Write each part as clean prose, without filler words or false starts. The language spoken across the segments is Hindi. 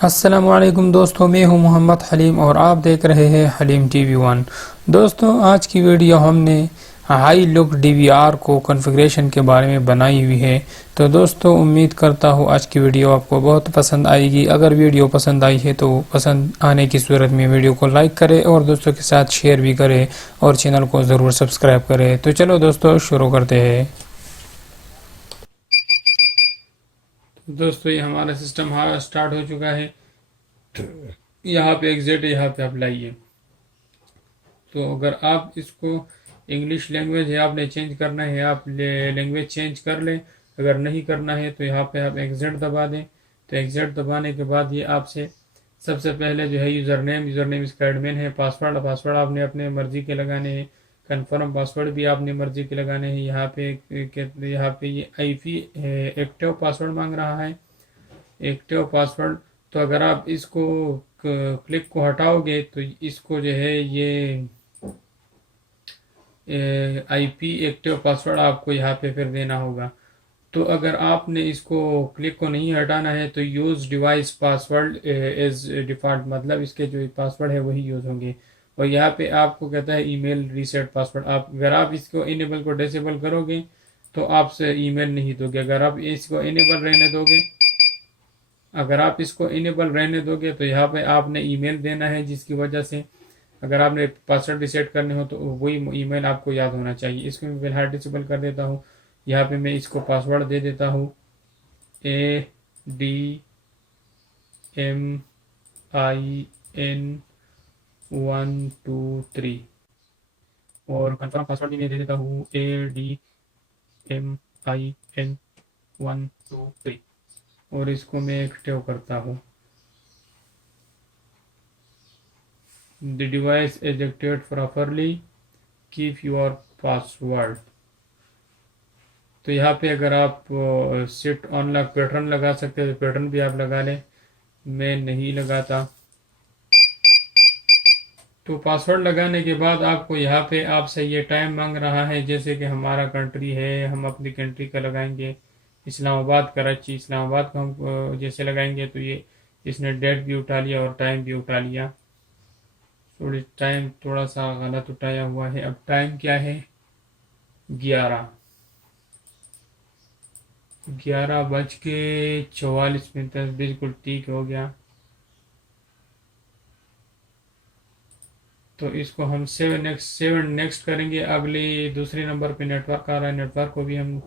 अस्सलामुअलैकुम दोस्तों, मैं हूं मोहम्मद हलीम और आप देख रहे हैं हलीम टीवी वन। दोस्तों, आज की वीडियो हमने हाई लुक डीवीआर को कॉन्फ़िगरेशन के बारे में बनाई हुई है। तो दोस्तों, उम्मीद करता हूं आज की वीडियो आपको बहुत पसंद आएगी। अगर वीडियो पसंद आई है तो पसंद आने की सूरत में वीडियो को लाइक करें और दोस्तों के साथ शेयर भी करें और चैनल को ज़रूर सब्सक्राइब करें। तो चलो दोस्तों, शुरू करते हैं। दोस्तों, ये हमारा सिस्टम स्टार्ट हो चुका है। यहाँ पे एग्जिट, यहाँ पे अप्लाई है। तो अगर आप इसको इंग्लिश लैंग्वेज है आपने चेंज करना है, आप लैंग्वेज चेंज कर लें। अगर नहीं करना है तो यहाँ पे आप एग्जिट दबा दें। तो एग्जिट दबाने के बाद ये आपसे सबसे पहले जो है यूज़र नेम इसका एडमिन है। पासवर्ड आपने अपने मर्जी के लगाने हैं। कंफर्म पासवर्ड भी आपने मर्जी के लगाने हैं। यहाँ पे ये आईपी एक्टिव पासवर्ड मांग रहा है, एक्टिव पासवर्ड। तो अगर आप इसको क्लिक को हटाओगे तो इसको जो है ये आईपी एक्टिव पासवर्ड आपको यहाँ पे फिर देना होगा। तो अगर आपने इसको क्लिक को नहीं हटाना है तो use device password as default, मतलब इसके जो पासवर्ड है वही यूज़ होंगे। और यहाँ पे आपको कहता है ईमेल रीसेट पासवर्ड। अगर आप इसको इनेबल को डिसेबल करोगे तो आपसे ईमेल नहीं दोगे। अगर आप इसको इनेबल रहने दोगे तो यहाँ पे आपने ईमेल देना है, जिसकी वजह से अगर आपने पासवर्ड रिसेट करने हो तो वही ईमेल आपको याद होना चाहिए। इसको मैं फिलहाल डिसेबल कर देता हूँ। यहाँ पे मैं इसको पासवर्ड दे देता हूँ ADMIN123 और कंफर्म पासवर्ड भी मैं दे देता हूँ ADMIN123 और इसको मैं एक्टिव करता हूँ। The device ejected properly, keep your password। तो यहाँ पे अगर आप सेट ऑन लॉक पैटर्न लगा सकते हो तो पैटर्न भी आप लगा लें। मैं नहीं लगाता। तो पासवर्ड लगाने के बाद आपको यहाँ पे आपसे ये टाइम मांग रहा है, जैसे कि हमारा कंट्री है, हम अपनी कंट्री का लगाएंगे इस्लामाबाद, कराची। इस्लामाबाद का हम जैसे लगाएंगे तो ये इसने डेट भी उठा लिया और टाइम भी उठा लिया। टाइम थोड़ा सा गलत उठाया हुआ है। अब टाइम क्या है? 11:44 बिल्कुल ठीक हो गया। तो इसको हम सेवन नेक्स्ट करेंगे। अगले दूसरे नंबर पे नेटवर्क आ रहा है, नेटवर्क को भी हम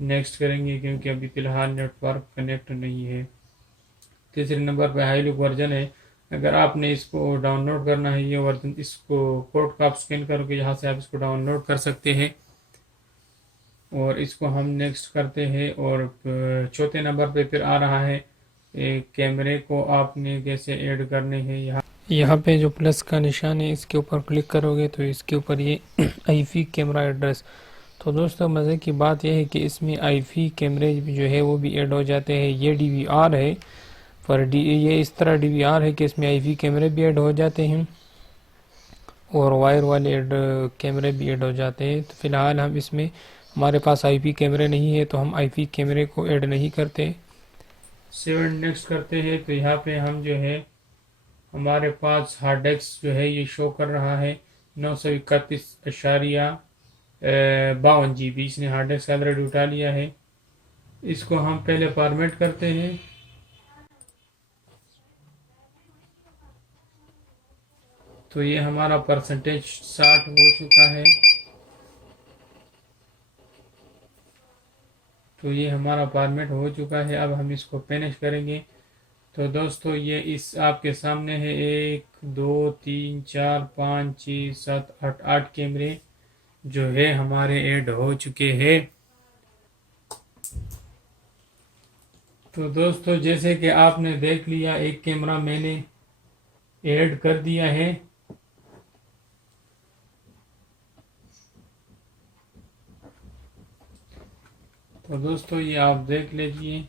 नेक्स्ट करेंगे क्योंकि अभी फ़िलहाल नेटवर्क कनेक्ट नहीं है। तीसरे नंबर पे हाई लुक वर्जन है। अगर आपने इसको डाउनलोड करना है, ये वर्जन, इसको कोड का आप स्कैन करके यहाँ से आप इसको डाउनलोड कर सकते हैं। और इसको हम नेक्स्ट करते हैं। और चौथे नंबर पे फिर आ रहा है कैमरे को आपने कैसे ऐड करने हैं। यहाँ पे जो प्लस का निशान है इसके ऊपर क्लिक करोगे तो इसके ऊपर ये आईपी कैमरा एड्रेस। तो दोस्तों, मज़े की बात यह है कि इसमें आईपी कैमरे जो है वो भी ऐड हो जाते हैं। ये डीवीआर है पर ये इस तरह डीवीआर है कि इसमें आईपी कैमरे भी ऐड हो जाते हैं और वायर वाले कैमरे भी ऐड हो जाते हैं। तो फिलहाल हम इसमें, हमारे पास आईपी कैमरे नहीं है तो हम आईपी कैमरे को ऐड नहीं करते। सेवन नेक्स्ट करते हैं। तो यहाँ पे हम जो है हमारे पास हार्ड डिस्क जो है ये शो कर रहा है 931.52 GB। इसने हार्ड डिस्क ऑलरेडी उठा लिया है। इसको हम पहले फॉर्मेट करते हैं। तो ये हमारा परसेंटेज 60 हो चुका है। तो ये हमारा फॉर्मेट हो चुका है। अब हम इसको फिनिश करेंगे। तो दोस्तों, ये इस आपके सामने है 1 2 3 4 5 6 7 8 8 कैमरे जो है हमारे ऐड हो चुके हैं। तो दोस्तों, जैसे कि आपने देख लिया, एक कैमरा मैंने ऐड कर दिया है। तो दोस्तों, ये आप देख लीजिए।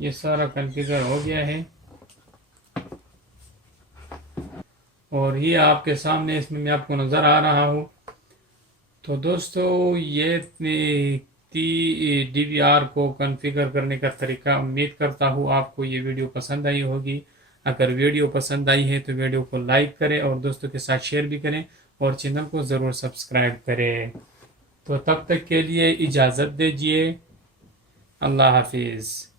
ये सारा कॉन्फ़िगर हो गया है और ये आपके सामने इसमें मैं आपको नज़र आ रहा हूँ। तो दोस्तों, ये DVR को कॉन्फ़िगर करने का तरीका। उम्मीद करता हूँ आपको ये वीडियो पसंद आई होगी। अगर वीडियो पसंद आई है तो वीडियो को लाइक करें और दोस्तों के साथ शेयर भी करें और चैनल को ज़रूर सब्सक्राइब करें। तो तब तक के लिए इजाज़त दीजिए। अल्लाह हाफिज़।